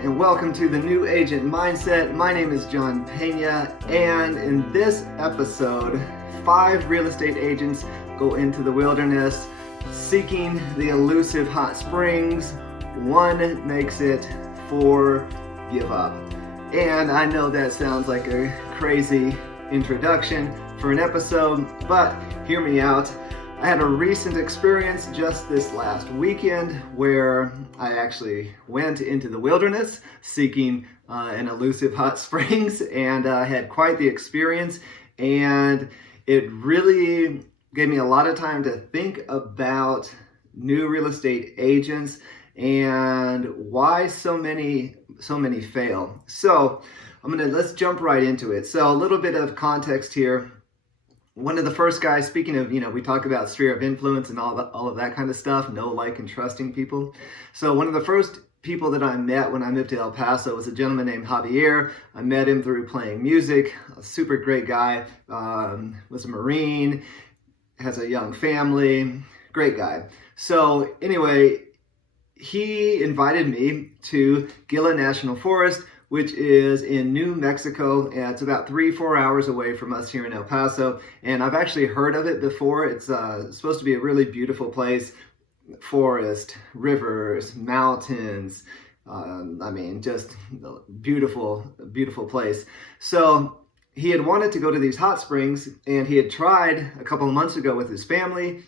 and welcome to the New Agent Mindset. My name is John Pena, and in this episode, 5 real estate agents go into the wilderness seeking the elusive hot springs. 1 makes it, 4 give up. And I know that sounds like a crazy introduction for an episode, but hear me out. I had a recent experience just this last weekend where I actually went into the wilderness seeking an elusive hot springs, and I had quite the experience, and it really gave me a lot of time to think about new real estate agents and why so many fail. So let's jump right into it. So a little bit of context here. One of the first guys, speaking of, we talk about sphere of influence and all of that kind of stuff, know, like, and trusting people. So one of the first people that I met when I moved to El Paso was a gentleman named Javier. I met him through playing music, a super great guy, was a Marine, has a young family, great guy. So anyway, he invited me to Gila National Forest, which is in New Mexico. It's about 3-4 hours away from us here in El Paso. And I've actually heard of it before. It's supposed to be a really beautiful place. Forest, rivers, mountains. Just beautiful, beautiful place. So he had wanted to go to these hot springs, and he had tried a couple of months ago with his family.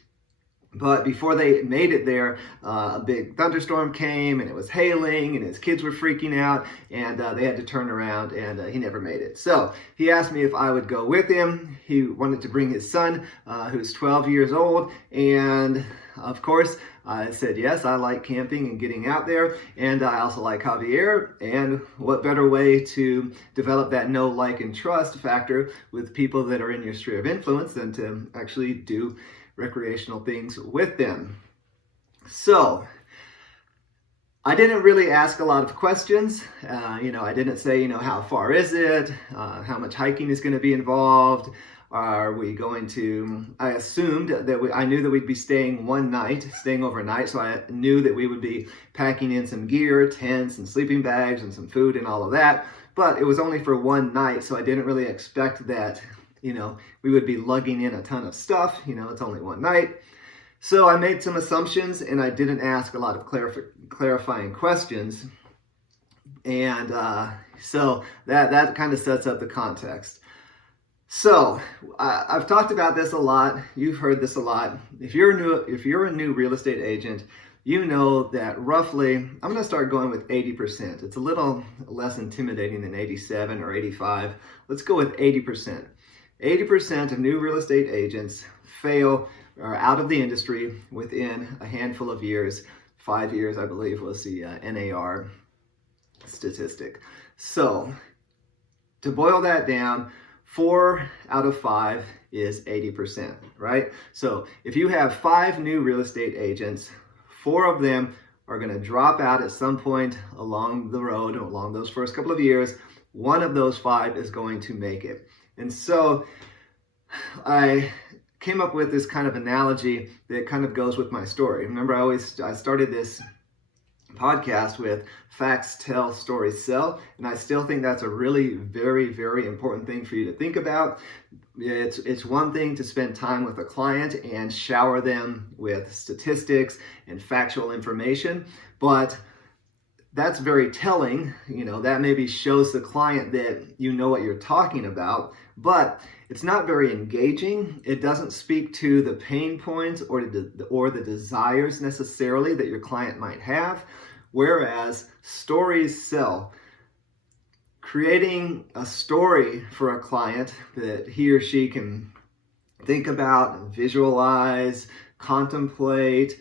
But before they made it there, a big thunderstorm came, and it was hailing, and his kids were freaking out, and they had to turn around, and he never made it. So he asked me if I would go with him. He wanted to bring his son, who's 12 years old, and of course, I said yes. I like camping and getting out there, and I also like Javier, and what better way to develop that know, like, and trust factor with people that are in your sphere of influence than to actually do recreational things with them. So I didn't really ask a lot of questions. I didn't say, how far is it? How much hiking is going to be involved? Are we going to, I assumed that I knew that we'd be staying overnight. So I knew that we would be packing in some gear, tents and sleeping bags and some food and all of that. But it was only for 1 night. So I didn't really expect that we would be lugging in a ton of stuff. It's only 1 night. So I made some assumptions, and I didn't ask a lot of clarifying questions. And so that kind of sets up the context. So I've talked about this a lot. You've heard this a lot. If you're a new real estate agent, you know that roughly, I'm going to start going with 80%. It's a little less intimidating than 87 or 85. Let's go with 80%. 80% of new real estate agents fail or out of the industry within a handful of years. 5 years, I believe, was the NAR statistic. So to boil that down, 4 out of 5 is 80%, right? So if you have 5 new real estate agents, 4 of them are going to drop out at some point along the road, along those first couple of years. 1 of those 5 is going to make it. And so I came up with this kind of analogy that kind of goes with my story. Remember, I started this podcast with facts tell, stories sell, and I still think that's a really very, very important thing for you to think about. It's one thing to spend time with a client and shower them with statistics and factual information, but that's very telling. That maybe shows the client that you know what you're talking about, but it's not very engaging. It doesn't speak to the pain points or the desires necessarily that your client might have, whereas stories sell. Creating a story for a client that he or she can think about, visualize, contemplate,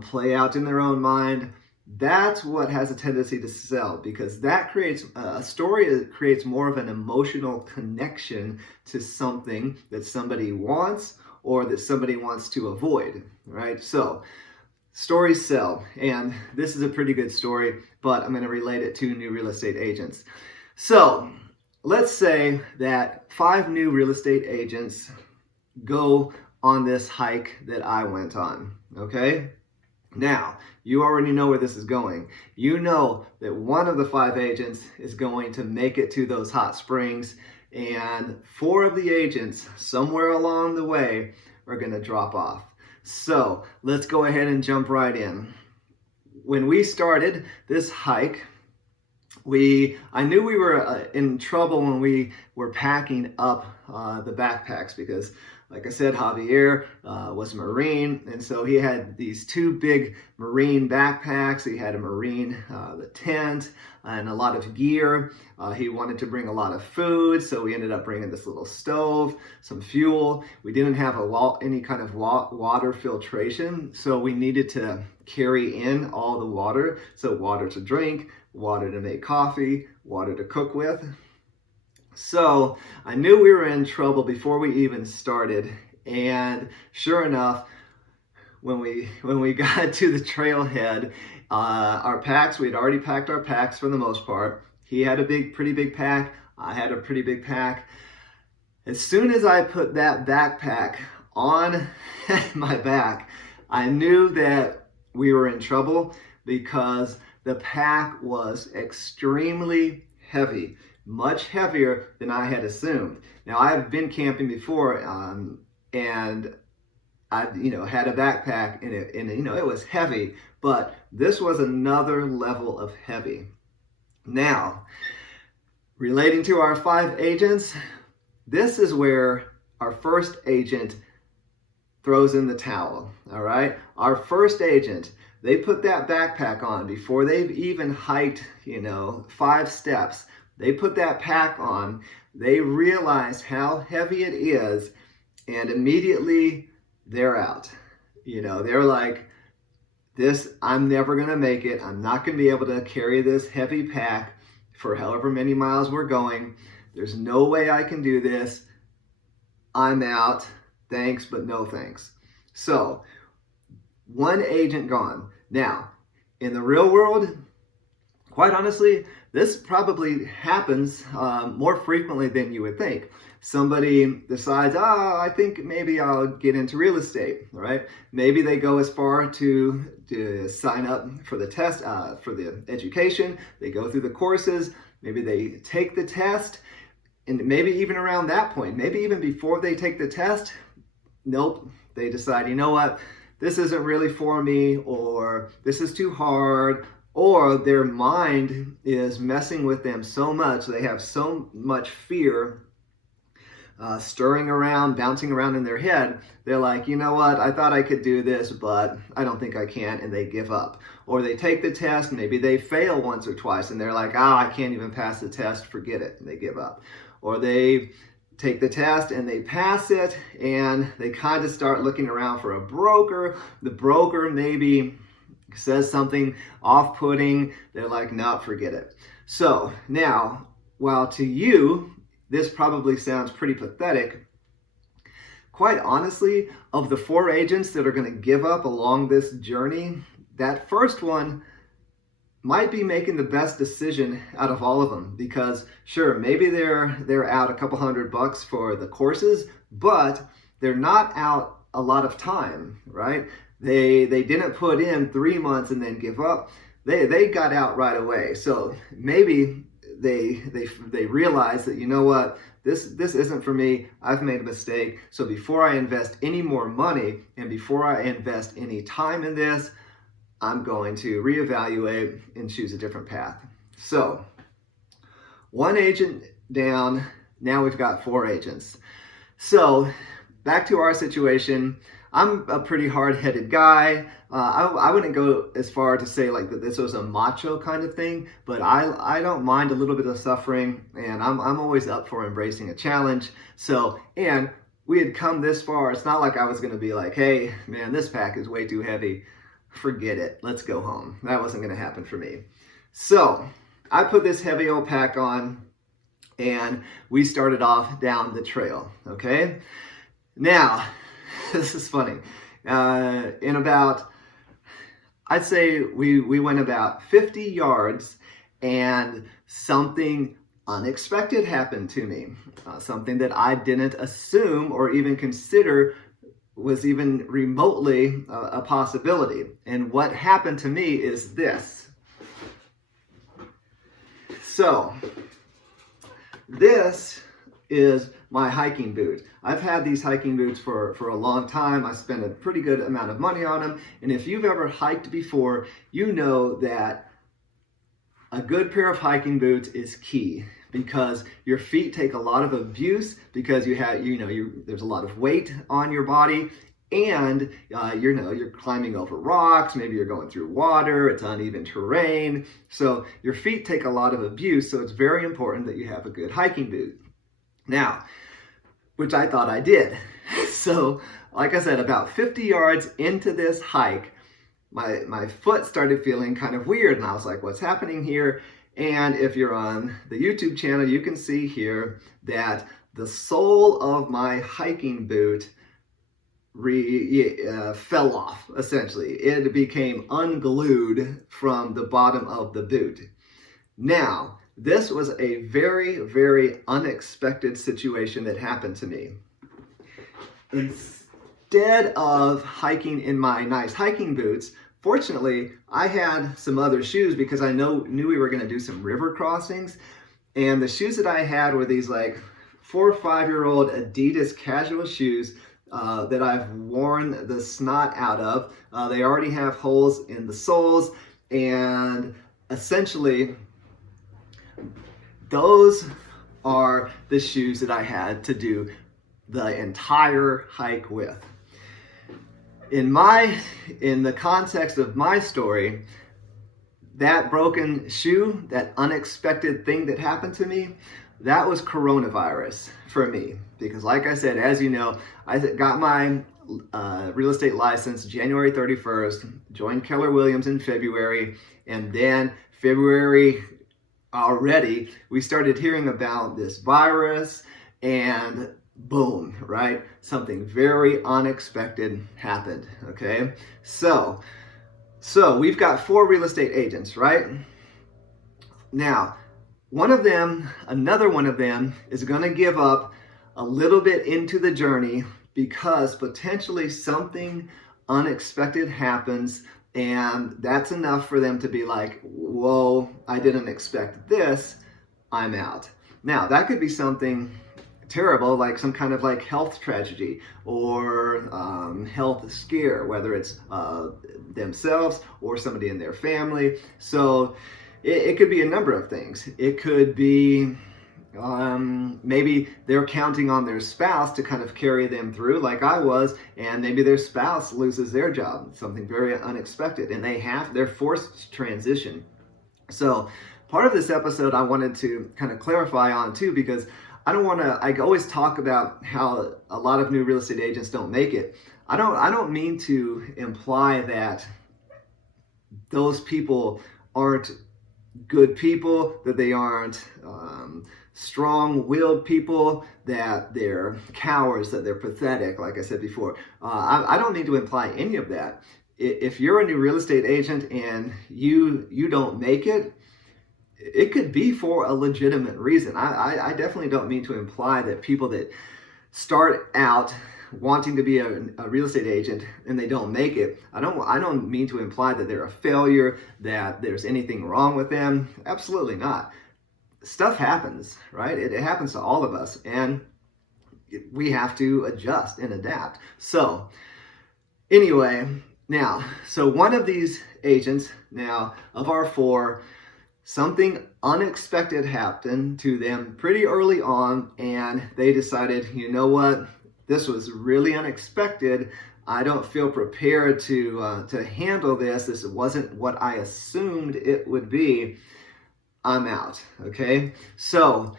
play out in their own mind, that's what has a tendency to sell, because that creates a story that creates more of an emotional connection to something that somebody wants or that somebody wants to avoid, right? So stories sell, and this is a pretty good story, but I'm going to relate it to new real estate agents. So let's say that 5 new real estate agents go on this hike that I went on, okay? Now, you already know where this is going. You know that one of the 5 agents is going to make it to those hot springs, and 4 of the agents, somewhere along the way, are going to drop off. So let's go ahead and jump right in. When we started this hike, I knew we were in trouble when we were packing up the backpacks because, like I said, Javier was Marine, and so he had these 2 big Marine backpacks. He had a Marine the tent and a lot of gear. He wanted to bring a lot of food, so we ended up bringing this little stove, some fuel. We didn't have any kind of water filtration, so we needed to carry in all the water. So water to drink, water to make coffee, water to cook with. So I knew we were in trouble before we even started, and sure enough, when we got to the trailhead, our packs, we had already packed our packs for the most part. He had a pretty big pack. I had a pretty big pack. As soon as I put that backpack on my back, I knew that we were in trouble because the pack was extremely heavy, much heavier than I had assumed. Now, I've been camping before, and I've had a backpack, and it was heavy, but this was another level of heavy. Now, relating to our 5 agents, this is where our first agent throws in the towel. All right, our first agent, they put that backpack on before they've even hiked 5 steps. They put that pack on, they realize how heavy it is, and immediately they're out. They're like, I'm never gonna make it. I'm not gonna be able to carry this heavy pack for however many miles we're going. There's no way I can do this. I'm out. Thanks, but no thanks. So, 1 agent gone. Now, in the real world, quite honestly, this probably happens more frequently than you would think. Somebody decides, I think maybe I'll get into real estate, right? Maybe they go as far to sign up for the test, for the education. They go through the courses. Maybe they take the test. And maybe even around that point, maybe even before they take the test, nope, they decide, you know what, this isn't really for me, or this is too hard, or their mind is messing with them so much, they have so much fear stirring around, bouncing around in their head, they're like, you know what, I thought I could do this, but I don't think I can, and they give up. Or they take the test, maybe they fail once or twice, and they're like, I can't even pass the test, forget it, and they give up. Or they take the test and they pass it, and they kind of start looking around for a broker. The broker maybe says something off-putting. They're like, no, forget it. So now, while to you, this probably sounds pretty pathetic, quite honestly, of the 4 agents that are going to give up along this journey, that first one might be making the best decision out of all of them, because sure, maybe they're out a couple $100 for the courses, but they're not out a lot of time, right? They didn't put in 3 months and then give up. They got out right away. So maybe they realize that, you know what, this isn't for me. I've made a mistake. So before I invest any more money and before I invest any time in this, I'm going to reevaluate and choose a different path. So 1 agent down, now we've got 4 agents. So back to our situation. I'm a pretty hard-headed guy. I wouldn't go as far to say like that this was a macho kind of thing, but I don't mind a little bit of suffering, and I'm always up for embracing a challenge. So, and we had come this far. It's not like I was going to be like, hey, man, this pack is way too heavy. Forget it. Let's go home. That wasn't going to happen for me. So I put this heavy old pack on, and we started off down the trail. Okay. Now, this is funny. In about, I'd say we went about 50 yards, and something unexpected happened to me. Something that I didn't assume or even consider was even remotely a possibility. And what happened to me is this. So, this is my hiking boot. I've had these hiking boots for a long time. I spent a pretty good amount of money on them. And if you've ever hiked before, you know that a good pair of hiking boots is key, because your feet take a lot of abuse because there's a lot of weight on your body, and you're climbing over rocks, maybe you're going through water, it's uneven terrain. So your feet take a lot of abuse, so it's very important that you have a good hiking boot. Now, which I thought I did. So, like I said, about 50 yards into this hike, my foot started feeling kind of weird, and I was like, what's happening here? And if you're on the YouTube channel, you can see here that the sole of my hiking boot fell off, essentially. It became unglued from the bottom of the boot. Now, this was a very, very unexpected situation that happened to me. Instead of hiking in my nice hiking boots, fortunately, I had some other shoes because I knew we were going to do some river crossings. And the shoes that I had were these like 4 or 5-year-old Adidas casual shoes that I've worn the snot out of. They already have holes in the soles, and essentially those are the shoes that I had to do the entire hike with. In the context of my story, that broken shoe, that unexpected thing that happened to me, that was coronavirus for me. Because like I said, as you know, I got my real estate license January 31st, joined Keller Williams in February, and then February already, we started hearing about this virus, and boom, right? Something very unexpected happened, okay? So we've got 4 real estate agents, right? Now, another one of them is gonna give up a little bit into the journey because potentially something unexpected happens, and that's enough for them to be like, whoa, I didn't expect this, I'm out. Now, that could be something terrible, like some kind of like health tragedy or health scare, whether it's themselves or somebody in their family. So it could be a number of things. It could be maybe they're counting on their spouse to kind of carry them through like I was, and maybe their spouse loses their job, something very unexpected, and they're forced to transition. So part of this episode I wanted to kind of clarify on too, because I always talk about how a lot of new real estate agents don't make it. I don't mean to imply that those people aren't good people, that they aren't strong-willed people, that they're cowards, that they're pathetic, like I said before. I don't need to imply any of that. If you're a new real estate agent and you don't make it, it could be for a legitimate reason. I definitely don't mean to imply that people that start out wanting to be a real estate agent and they don't make it, I don't mean to imply that they're a failure, that there's anything wrong with them. Absolutely not. Stuff happens, right? It happens to all of us, and we have to adjust and adapt. So anyway, so one of these agents, now of our 4, something unexpected happened to them pretty early on, and they decided, you know what, this was really unexpected. I don't feel prepared to handle this. This wasn't what I assumed it would be. I'm out, okay? So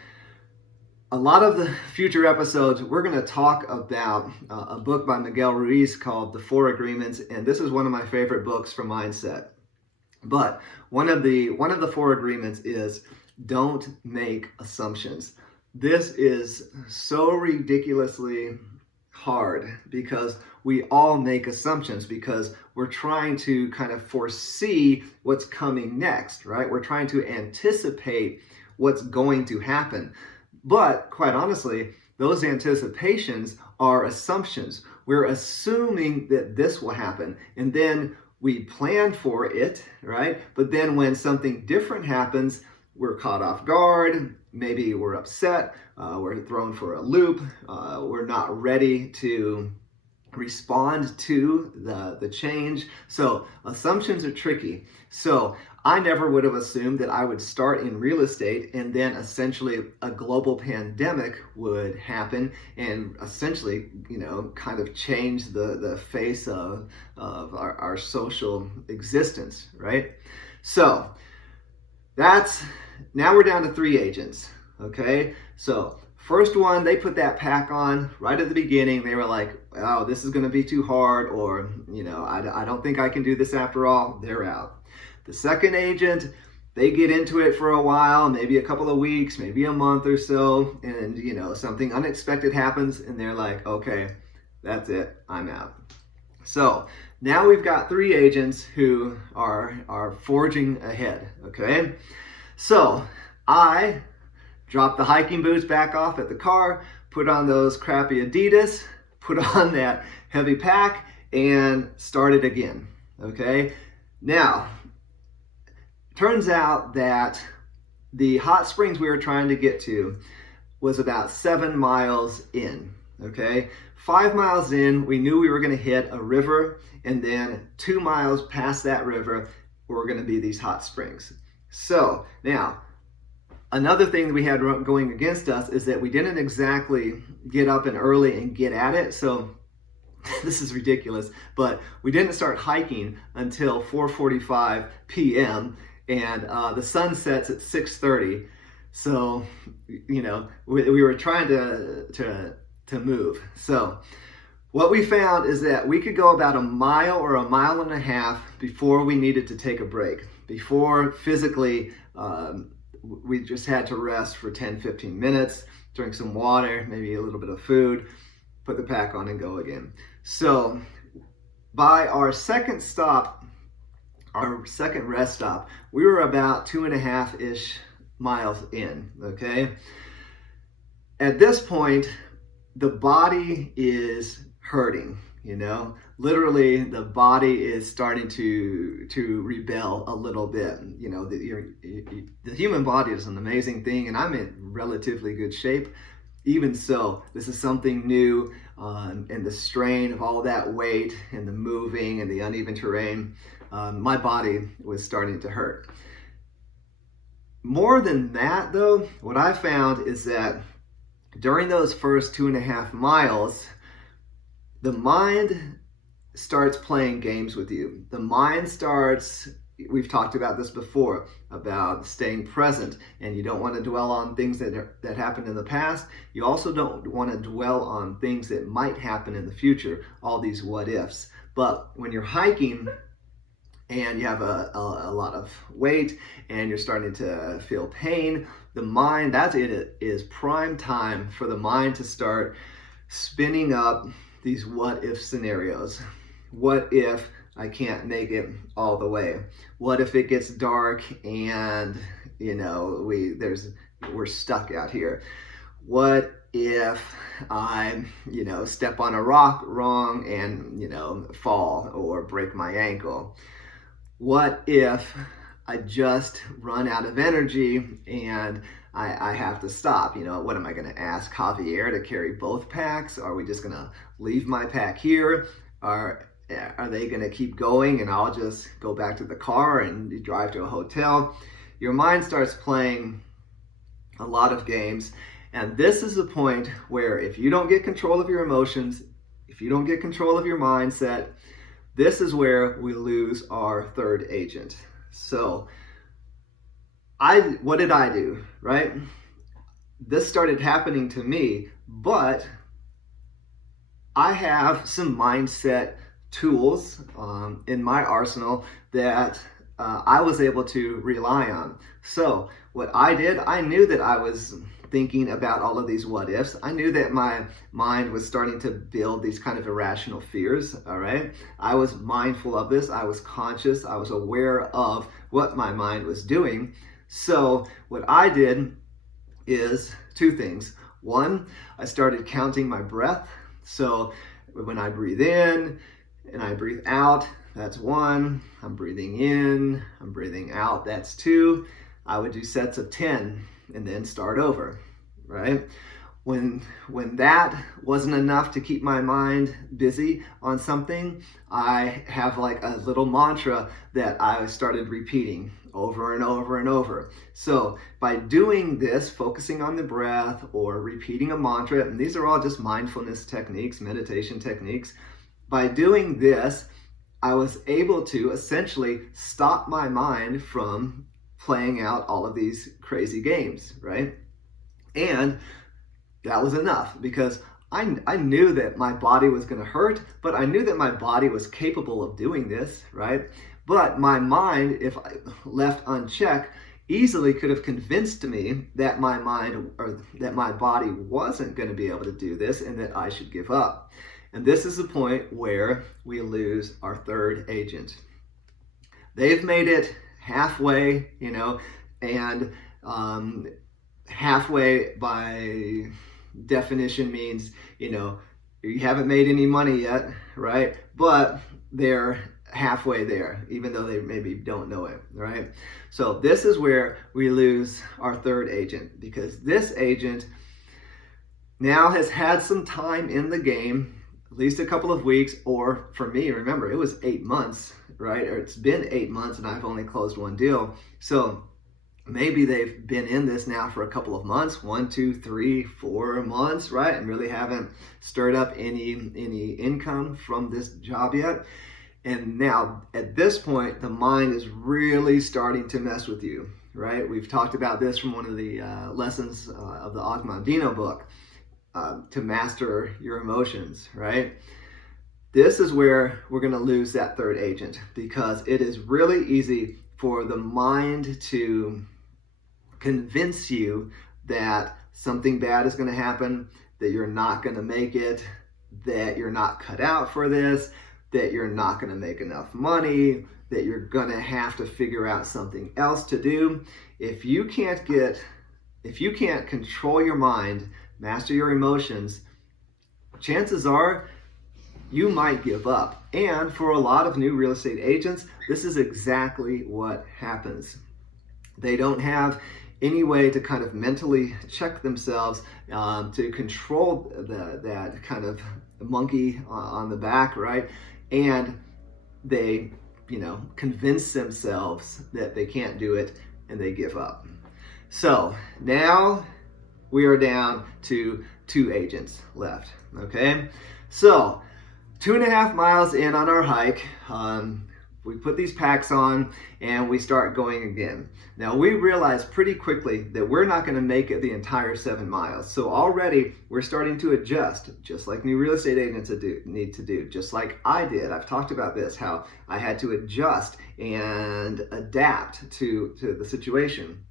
a lot of the future episodes, we're going to talk about a book by Miguel Ruiz called The 4 Agreements, and this is one of my favorite books for mindset. But one of the 4 agreements is don't make assumptions. This is so ridiculously hard because we all make assumptions because we're trying to kind of foresee what's coming next, right? We're trying to anticipate what's going to happen. But quite honestly, those anticipations are assumptions. we're assuming that this will happen. And then we plan for it, right? But then when something different happens, we're caught off guard, maybe we're upset, we're thrown for a loop, we're not ready to respond to the change. So assumptions are tricky. So I never would have assumed that I would start in real estate and then essentially a global pandemic would happen and essentially, kind of change the face of our social existence, right? So now we're down to 3 agents, okay? So first one, they put that pack on right at the beginning. They were like, oh, this is going to be too hard, or, I don't think I can do this after all. They're out. The second agent, they get into it for a while, maybe a couple of weeks, maybe a month or so, and, something unexpected happens, and they're like, okay, that's it, I'm out. So now we've got 3 agents who are forging ahead, okay? So I dropped the hiking boots back off at the car, put on those crappy Adidas, put on that heavy pack, and started again, okay? Now, turns out that the hot springs we were trying to get to was about 7 miles in, okay? 5 miles in, we knew we were gonna hit a river, and then 2 miles past that river were gonna be these hot springs. So now, another thing that we had going against us is that we didn't exactly get up and early and get at it. So this is ridiculous, but we didn't start hiking until 4:45 p.m. and the sun sets at 6:30. So, we were trying to move. So what we found is that we could go about a mile or a mile and a half before we needed to take a break. Before physically, we just had to rest for 10-15 minutes, drink some water, maybe a little bit of food, put the pack on and go again. So by our second stop, our second rest stop, we were about 2.5-ish miles in, okay? At this point, the body is hurting, literally the body is starting to rebel a little bit. The human body is an amazing thing, and I'm in relatively good shape. Even so, this is something new, and the strain of all that weight and the moving and the uneven terrain, my body was starting to hurt. More than that though, what I found is that during those first 2.5 miles, the mind starts playing games with you. The mind starts, we've talked about this before, about staying present, and you don't want to dwell on things that happened in the past. You also don't want to dwell on things that might happen in the future, all these what ifs. But when you're hiking and you have a lot of weight and you're starting to feel pain, the mind, it is prime time for the mind to start spinning up these what if scenarios. What if I can't make it all the way? What if it gets dark and we're stuck out here? What if I step on a rock wrong and fall or break my ankle? What if I just run out of energy and I have to stop? What am I going to ask Javier to carry both packs? Are we just going to leave my pack here? Are they going to keep going and I'll just go back to the car and drive to a hotel? Your mind starts playing a lot of games, and this is the point where if you don't get control of your emotions, if you don't get control of your mindset, this is where we lose our third agent. So what did I do, right? This started happening to me, but I have some mindset tools in my arsenal that I was able to rely on. So what I did, I knew that I was thinking about all of these what ifs. I knew that my mind was starting to build these kind of irrational fears, all right? I was mindful of this. I was conscious. I was aware of what my mind was doing. So what I did is 2 things. One, I started counting my breath. So when I breathe in and I breathe out, that's 1. I'm breathing in, I'm breathing out, that's 2. I would do sets of 10 and then start over, right? When that wasn't enough to keep my mind busy on something, I have like a little mantra that I started repeating over and over and over. So by doing this, focusing on the breath or repeating a mantra, and these are all just mindfulness techniques, meditation techniques, by doing this, I was able to essentially stop my mind from playing out all of these crazy games, right? And that was enough because I knew that my body was going to hurt, but I knew that my body was capable of doing this, right? But my mind, if I left unchecked, easily could have convinced me that my mind or that my body wasn't going to be able to do this and that I should give up. And this is the point where we lose our third agent. They've made it halfway, and halfway by definition means, you haven't made any money yet, right? But they're halfway there, even though they maybe don't know it, right? So this is where we lose our third agent, because this agent now has had some time in the game, at least a couple of weeks, or for me, remember, it was 8 months, right? Or it's been 8 months and I've only closed 1 deal. So maybe they've been in this now for a couple of months, 1, 2, 3, 4 months, right? And really haven't stirred up any income from this job yet. And now at this point, the mind is really starting to mess with you, right? We've talked about this from one of the lessons of the Og Mandino book, to master your emotions, right? This is where we're going to lose that third agent, because it is really easy for the mind to convince you that something bad is going to happen, that you're not going to make it, that you're not cut out for this, that you're not going to make enough money, that you're going to have to figure out something else to do. If you can't control your mind, master your emotions, chances are you might give up. And for a lot of new real estate agents, this is exactly what happens. They don't have any way to kind of mentally check themselves, to control that kind of monkey on the back, right? And they, convince themselves that they can't do it and they give up. So now we are down to 2 agents left, okay? So 2.5 miles in on our hike, we put these packs on and we start going again. Now we realize pretty quickly that we're not going to make it the entire 7 miles. So already we're starting to adjust, just like new real estate agents need to do, just like I did. I've talked about this, how I had to adjust and adapt to the situation.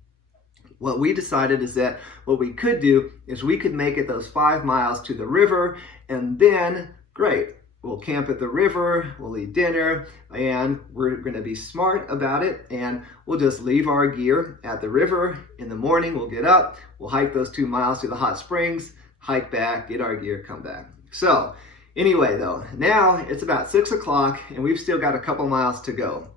What we decided is that what we could do is we could make it those 5 miles to the river, and then great, we'll camp at the river, we'll eat dinner, and we're going to be smart about it, and we'll just leave our gear at the river. In the morning, we'll get up, we'll hike those 2 miles to the hot springs, hike back, get our gear, come back. So anyway, though, now it's about 6 o'clock, and we've still got a couple miles to go.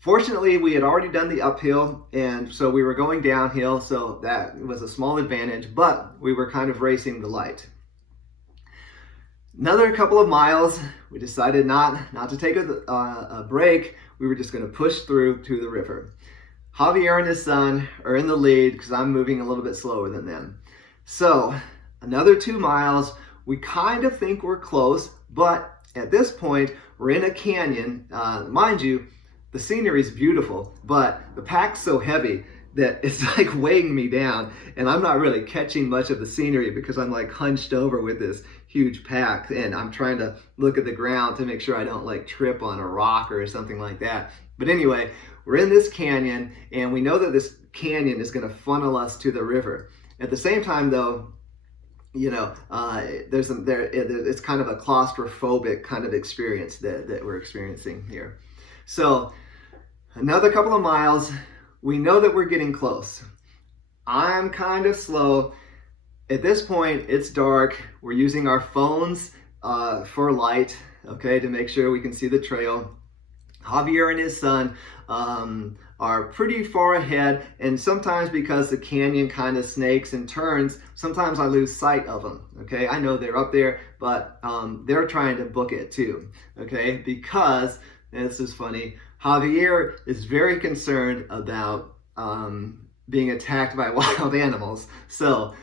Fortunately, we had already done the uphill, and so we were going downhill, so that was a small advantage, but we were kind of racing the light. Another couple of miles, we decided not to take a break. We were just going to push through to the river. Javier and his son are in the lead because I'm moving a little bit slower than them. So another 2 miles, we kind of think we're close, but at this point, we're in a canyon. Mind you, the scenery is beautiful, but the pack's so heavy that it's like weighing me down, and I'm not really catching much of the scenery because I'm like hunched over with this huge pack, and I'm trying to look at the ground to make sure I don't like trip on a rock or something like that. But anyway, we're in this canyon, and we know that this canyon is going to funnel us to the river. At the same time, though, it's kind of a claustrophobic kind of experience that we're experiencing here. So another couple of miles, we know that we're getting close. I'm kind of slow. At this point, it's dark. We're using our phones for light, okay, to make sure we can see the trail. Javier and his son are pretty far ahead, and sometimes because the canyon kind of snakes and turns, sometimes I lose sight of them, okay? I know they're up there, but they're trying to book it too, okay? Because, and this is funny, Javier is very concerned about being attacked by wild animals. So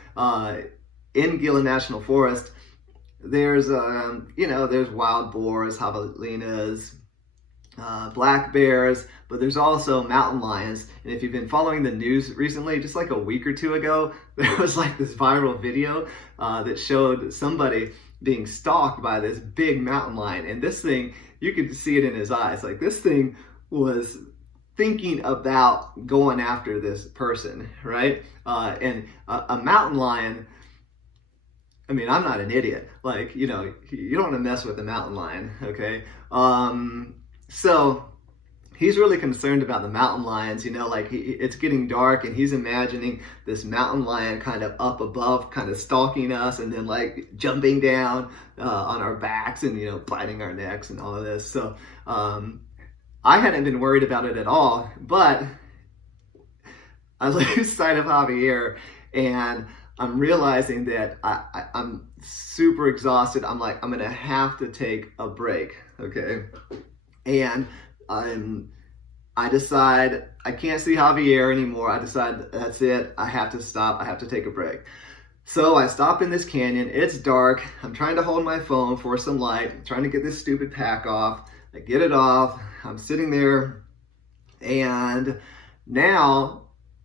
in Gila National Forest, there's there's wild boars, javelinas, black bears, but there's also mountain lions. And if you've been following the news recently, just like a week or two ago, there was like this viral video that showed somebody being stalked by this big mountain lion. And this thing, you could see it in his eyes. Like, this thing was thinking about going after this person, right? And a mountain lion, I mean, I'm not an idiot. Like, you don't want to mess with a mountain lion, okay? So he's really concerned about the mountain lions, like it's getting dark and he's imagining this mountain lion kind of up above, kind of stalking us and then like jumping down on our backs and, biting our necks and all of this. So I hadn't been worried about it at all, but I lose sight of Javier and I'm realizing that I'm super exhausted. I'm like, I'm going to have to take a break, okay? And I decide I can't see Javier anymore. I decide that's it. I have to stop. I have to take a break. So I stop in this canyon. It's dark. I'm trying to hold my phone for some light. I'm trying to get this stupid pack off. I get it off. I'm sitting there. And now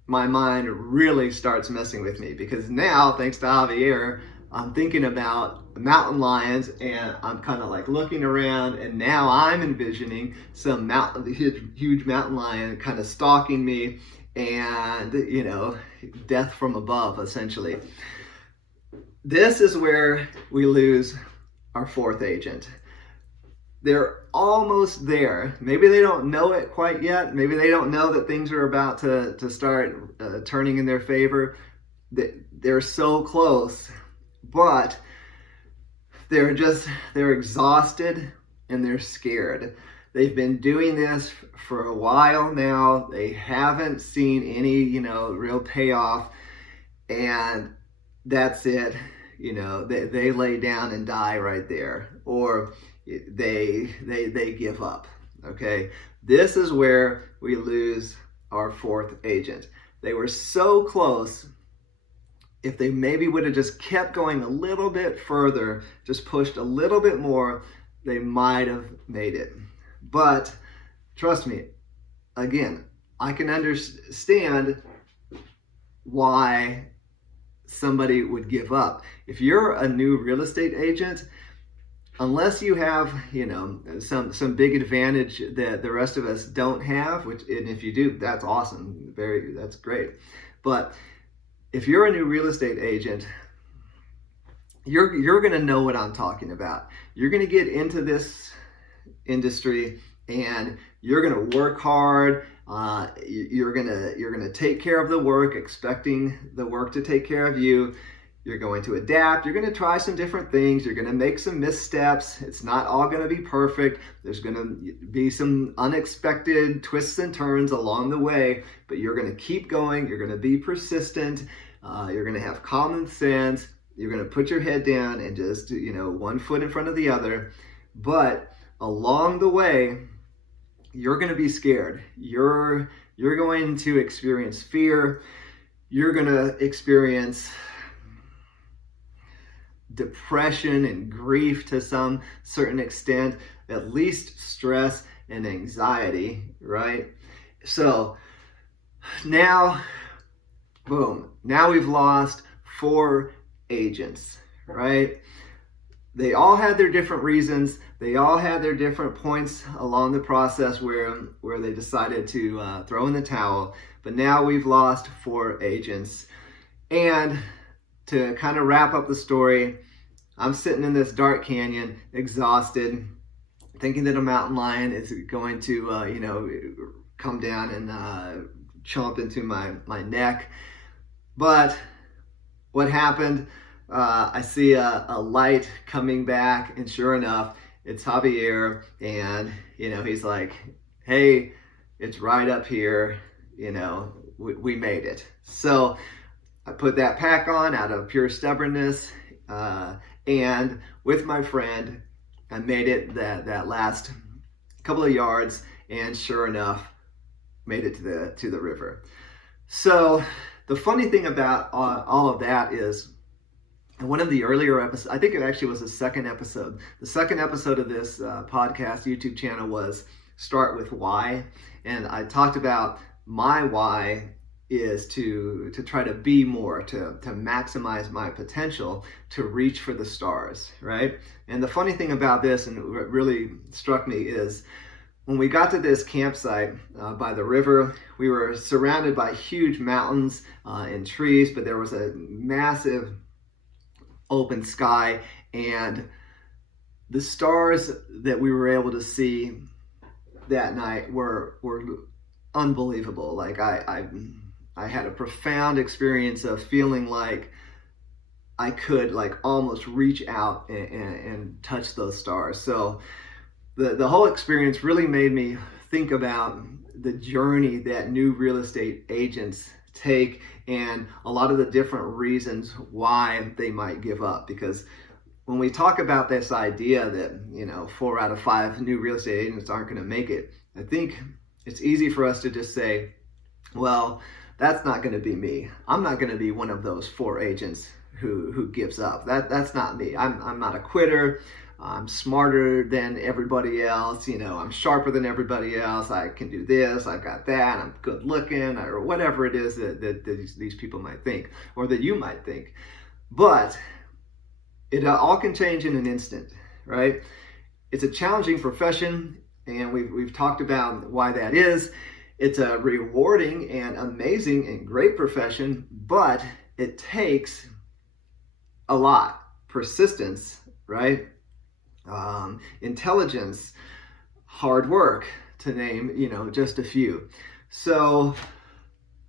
my mind really starts messing with me because now, thanks to Javier, I'm thinking about mountain lions and I'm kind of like looking around and now I'm envisioning some huge mountain lion kind of stalking me and, death from above, essentially. This is where we lose our fourth agent. They're almost there. Maybe they don't know it quite yet. Maybe they don't know that things are about to start turning in their favor. They're so close. But they're exhausted and they're scared. They've been doing this for a while now. They haven't seen any, real payoff. And that's it. They lay down and die right there. Or they give up. Okay? This is where we lose our fourth agent. They were so close. If they maybe would have just kept going a little bit further, just pushed a little bit more, they might have made it. But trust me, again, I can understand why somebody would give up. If you're a new real estate agent, unless you have, some big advantage that the rest of us don't have, and if you do, that's awesome. That's great. But if you're a new real estate agent, you're going to know what I'm talking about. You're going to get into this industry and you're going to work hard. You're going to take care of the work, expecting the work to take care of you. You're going to adapt. You're going to try some different things. You're going to make some missteps. It's not all going to be perfect. There's going to be some unexpected twists and turns along the way, but you're going to keep going. You're going to be persistent. You're going to have common sense. You're going to put your head down and just, one foot in front of the other. But along the way, you're going to be scared. You're going to experience fear. You're going to experience depression and grief to some certain extent, at least stress and anxiety, right? So now, boom, now we've lost 4 agents, right? They all had their different reasons. They all had their different points along the process where they decided to throw in the towel. But now we've lost 4 agents. And to kind of wrap up the story, I'm sitting in this dark canyon, exhausted, thinking that a mountain lion is going to, come down and chomp into my neck. But what happened? I see a light coming back, and sure enough, it's Javier, and he's like, "Hey, it's right up here. We made it." So I put that pack on out of pure stubbornness, and with my friend, I made it that last couple of yards, and sure enough, made it to the river. So the funny thing about all of that is, one of the earlier episodes, I think it actually was the second episode. The second episode of this podcast YouTube channel was Start With Why. And I talked about my why is to try to be more, to maximize my potential, to reach for the stars, right? And the funny thing about this, and what really struck me, is when we got to this campsite by the river, we were surrounded by huge mountains and trees, but there was a massive open sky, and the stars that we were able to see that night were unbelievable. Like I had a profound experience of feeling like I could almost reach out and touch those stars. So the whole experience really made me think about the journey that new real estate agents take, and a lot of the different reasons why they might give up. Because when we talk about this idea that 4 out of 5 new real estate agents aren't going to make it, I think it's easy for us to just say, well, that's not going to be me. I'm not going to be one of those 4 agents who gives up. That's not me. I'm not a quitter. I'm smarter than everybody else, I'm sharper than everybody else, I can do this, I've got that, I'm good looking, or whatever it is that these people might think, or that you might think. But it all can change in an instant, right? It's a challenging profession, and we've talked about why that is. It's a rewarding and amazing and great profession, but it takes a lot. Persistence, right? Intelligence, hard work, to name, just a few. So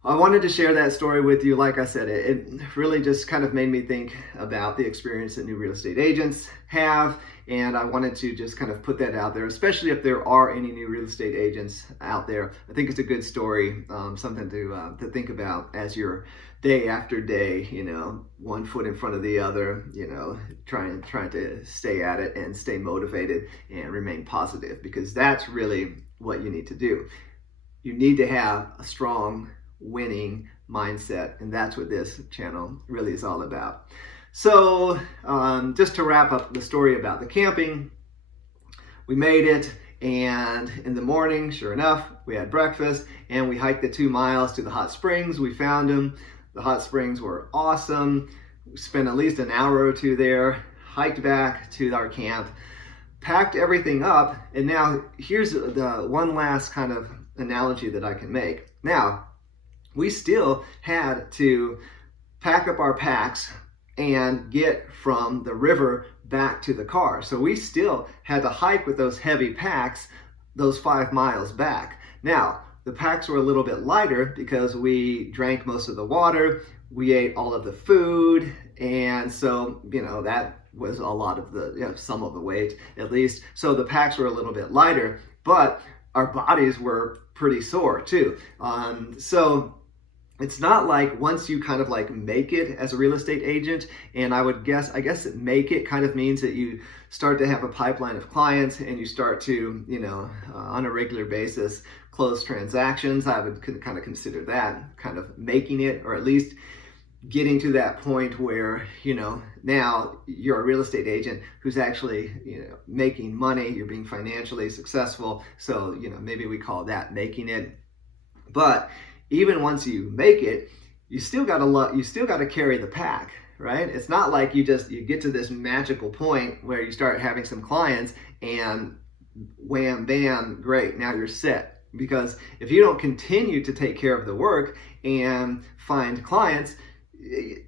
I wanted to share that story with you. Like I said, it really just kind of made me think about the experience that new real estate agents have, and I wanted to just kind of put that out there, especially if there are any new real estate agents out there. I think it's a good story, something to think about as you're day after day, one foot in front of the other, trying to stay at it and stay motivated and remain positive, because that's really what you need to do. You need to have a strong winning mindset, and that's what this channel really is all about. So just to wrap up the story about the camping, we made it, and in the morning, sure enough, we had breakfast and we hiked the 2 miles to the hot springs. We found them. The hot springs were awesome. We spent at least an hour or 2 there, hiked back to our camp, packed everything up, and now here's the one last kind of analogy that I can make. Now, we still had to pack up our packs and get from the river back to the car. So we still had to hike with those heavy packs those 5 miles back. Now, the packs were a little bit lighter because we drank most of the water, we ate all of the food, and so, that was a lot of the, some of the weight at least. So the packs were a little bit lighter, but our bodies were pretty sore too. So it's not like once you kind of make it as a real estate agent, and I guess make it kind of means that you start to have a pipeline of clients and you start to, on a regular basis, close transactions. I would kind of consider that kind of making it, or at least getting to that point where, now you're a real estate agent who's actually, making money, you're being financially successful. So, maybe we call that making it. But even once you make it, you still got to carry the pack, right? It's not like you get to this magical point where you start having some clients and wham, bam, great, now you're set. Because if you don't continue to take care of the work and find clients,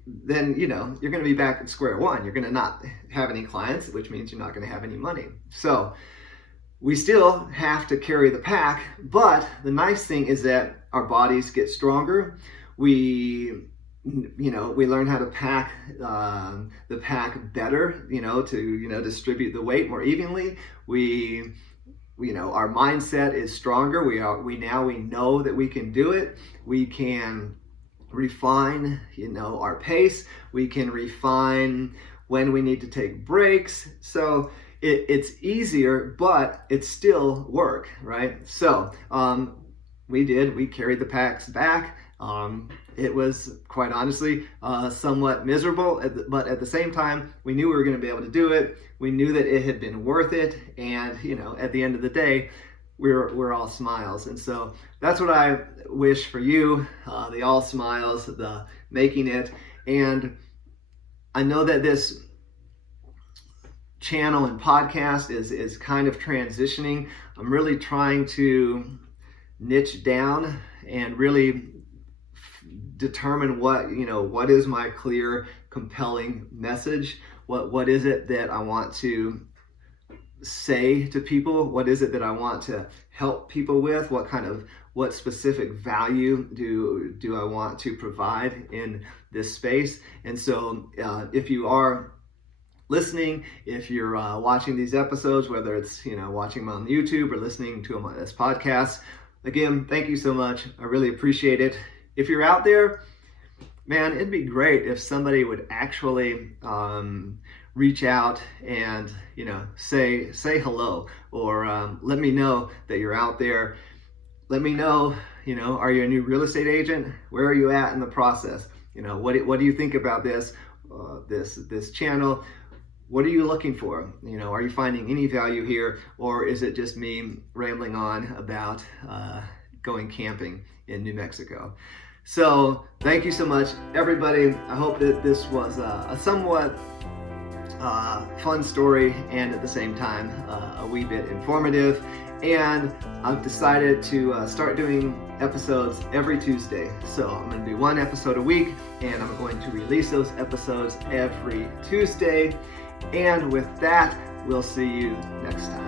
then you're going to be back at square one. You're going to not have any clients, which means you're not going to have any money. So we still have to carry the pack, but the nice thing is that our bodies get stronger. We we learn how to pack the pack better, to distribute the weight more evenly. Our mindset is stronger. We know that we can do it. We can refine, our pace. We can refine when we need to take breaks. So it's easier, but it's still work, right? So we carried the packs back. It was, quite honestly, somewhat miserable, but at the same time, we knew we were going to be able to do it. We knew that it had been worth it, and at the end of the day, we're all smiles. And so that's what I wish for you, the all smiles, the making it. And I know that this channel and podcast is kind of transitioning. I'm really trying to niche down and really determine what is my clear, compelling message. What is it that I want to say to people? What is it that I want to help people with? What specific value do I want to provide in this space? And so if you are listening, if you're watching these episodes, whether it's watching them on YouTube or listening to them on this podcast, again, thank you so much. I really appreciate it. If you're out there, man, it'd be great if somebody would actually reach out and say hello, or let me know that you're out there. Let me know, are you a new real estate agent? Where are you at in the process? What do you think about this channel? What are you looking for? Are you finding any value here, or is it just me rambling on about going camping in New Mexico? So thank you so much, everybody. I hope that this was a somewhat fun story, and at the same time a wee bit informative. And I've decided to start doing episodes every Tuesday. So I'm going to do one episode a week, and I'm going to release those episodes every Tuesday. And with that, we'll see you next time.